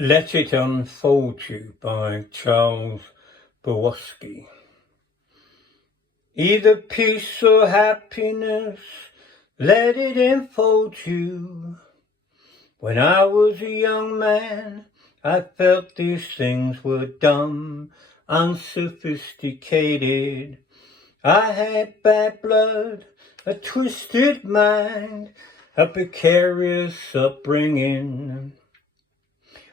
Let It Unfold You by Charles Bukowski. Either peace or happiness, let it enfold you. When I was a young man, I felt these things were dumb, unsophisticated. I had bad blood, a twisted mind, a precarious upbringing.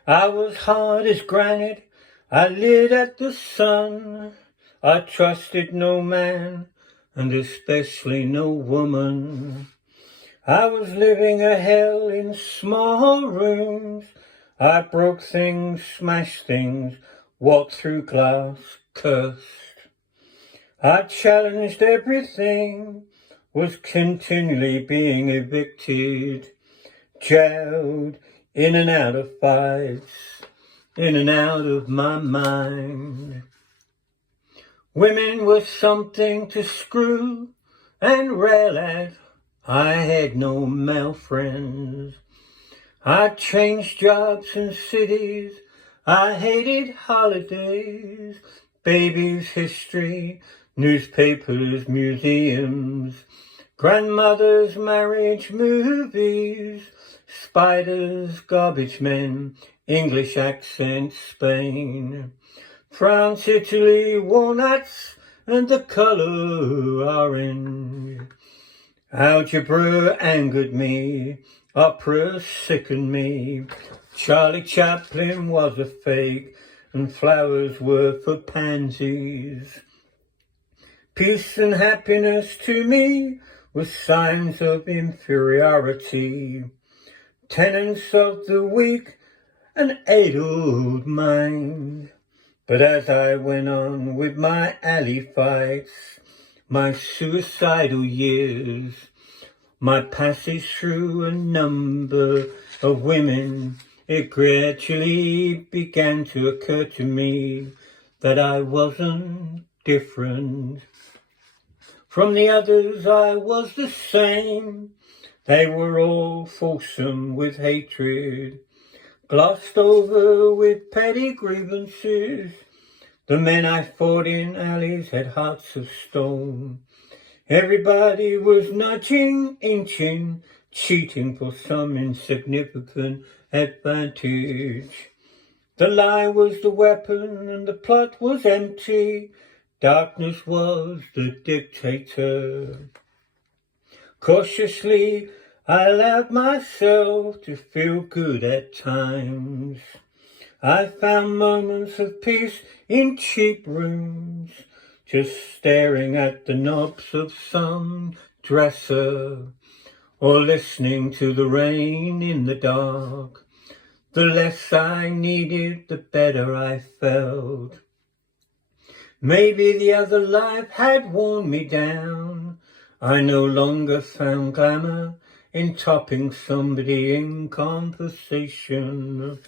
I was hard as granite, I lit at the sun. I trusted no man, and especially no woman. I was living a hell in small rooms. I broke things, smashed things, walked through glass, cursed. I challenged everything, was continually being evicted, jailed, in and out of fights, in and out of my mind. Women were something to screw and rail at. I had no male friends. I changed jobs and cities. I hated holidays, babies' history, newspapers, museums, grandmother's marriage, movies, spiders, garbage men, English accents, Spain, France, Italy, walnuts, and the color orange. Algebra angered me, opera sickened me, Charlie Chaplin was a fake, and flowers were for pansies. Peace and happiness to me were signs of inferiority, tenets of the weak and addled mind. But as I went on with my alley fights, my suicidal years, my passage through a number of women, it gradually began to occur to me that I wasn't different from the others. I was the same. They were all fulsome with hatred, glossed over with petty grievances. The men I fought in alleys had hearts of stone. Everybody was nudging, inching, cheating for some insignificant advantage. The lie was the weapon and the plot was empty. Darkness was the dictator. Cautiously, I allowed myself to feel good at times. I found moments of peace in cheap rooms, just staring at the knobs of some dresser, or listening to the rain in the dark. The less I needed, the better I felt. Maybe the other life had worn me down. I no longer found glamour in topping somebody in conversation,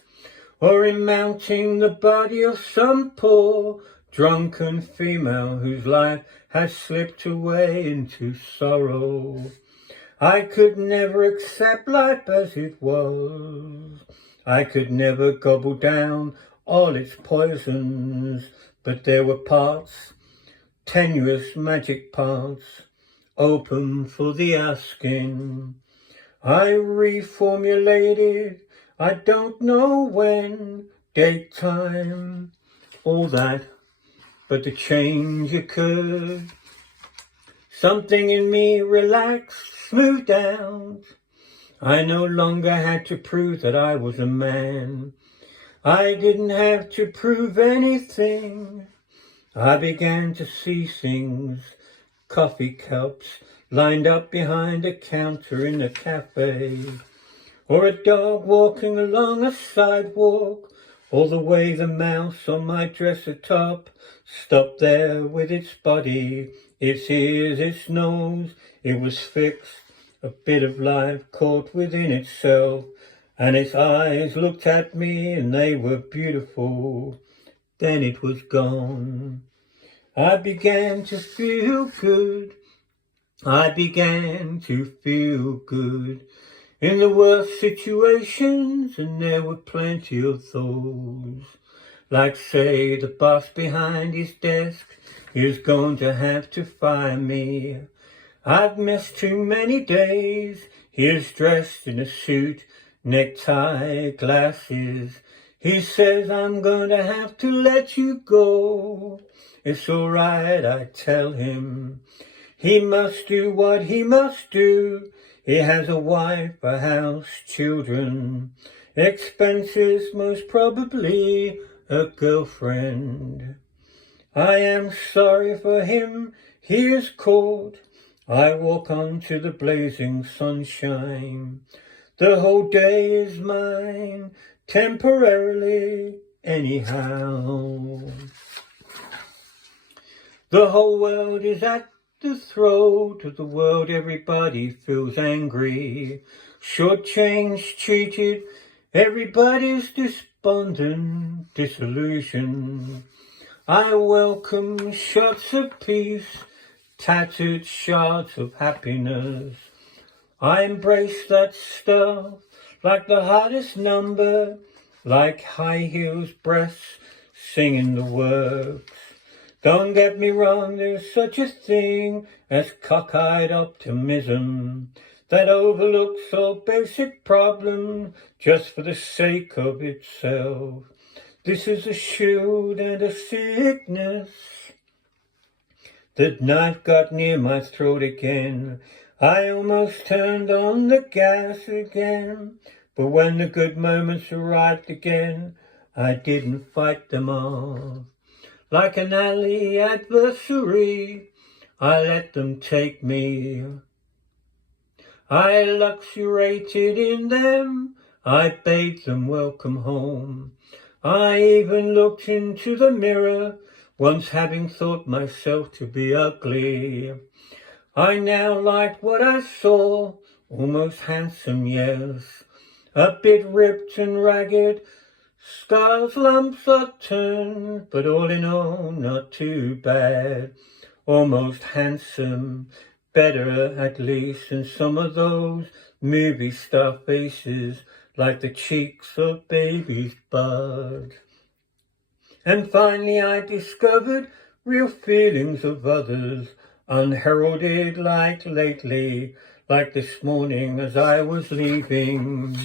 or in mounting the body of some poor, drunken female whose life has slipped away into sorrow. I could never accept life as it was. I could never gobble down all its poisons, but there were parts, tenuous magic parts, open for the asking. I reformulated, I don't know when, date, time, all that, but the change occurred. Something in me relaxed, smoothed out. I no longer had to prove that I was a man. I didn't have to prove anything. I began to see things, coffee cups lined up behind a counter in a cafe, or a dog walking along a sidewalk, or the way the mouse on my dresser top stopped there with its body, its ears, its nose. It was fixed, a bit of life caught within itself, and its eyes looked at me and they were beautiful. Then it was gone. I began to feel good. I began to feel good. in the worst situations, and there were plenty of those. Like, say, the boss behind his desk is going to have to fire me. I've missed too many days. He's dressed in a suit, necktie, glasses. He says I'm going to have to let you go. It's all right, I tell him. He must do what he must do. He has a wife, a house, children, expenses, most probably a girlfriend. I am sorry for him, he is cold. I walk on to the blazing sunshine. The whole day is mine, temporarily, anyhow. The whole world is at the throat of the world, everybody feels angry. Shortchanged, cheated, everybody's despondent, disillusioned. I welcome shots of peace, tattered shards of happiness. I embrace that stuff like the hardest number, like high heels breasts singing the works. Don't get me wrong, there's such a thing as cockeyed optimism that overlooks all basic problems just for the sake of itself. This is a shield and a sickness. The knife got near my throat again. I almost turned on the gas again. But when the good moments arrived again, I didn't fight them off. Like an alley adversary, I let them take me. I luxuriated in them. I bade them welcome home. I even looked into the mirror, once having thought myself to be ugly. I now liked what I saw, almost handsome, yes. A bit ripped and ragged, scars, lumps upturned, but all in all, not too bad. Almost handsome, better at least than some of those movie star faces, like the cheeks of baby's bud. And finally I discovered real feelings of others, unheralded like lately, like this morning as I was leaving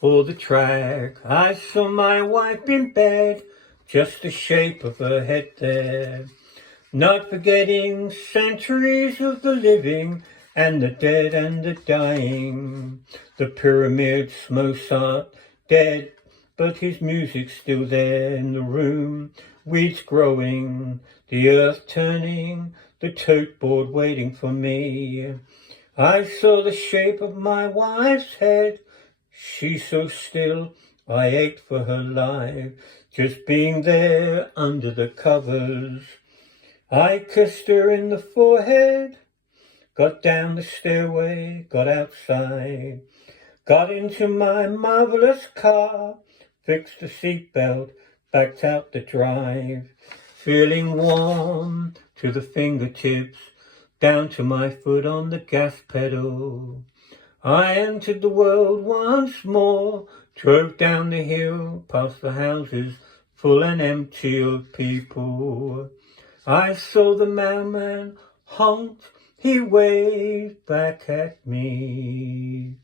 for the track. I saw my wife in bed, just the shape of her head there, not forgetting centuries of the living and the dead and the dying. The pyramids, Mozart, dead, but his music's still there in the room. Weeds growing, the earth turning, the tote board waiting for me. I saw the shape of my wife's head. She so still, I ached for her life, just being there under the covers. I kissed her in the forehead, got down the stairway, got outside, got into my marvelous car, fixed the seatbelt, backed out the drive, feeling warm to the fingertips, down to my foot on the gas pedal. I entered the world once more, drove down the hill, past the houses, full and empty of people. I saw the mailman honked, he waved back at me.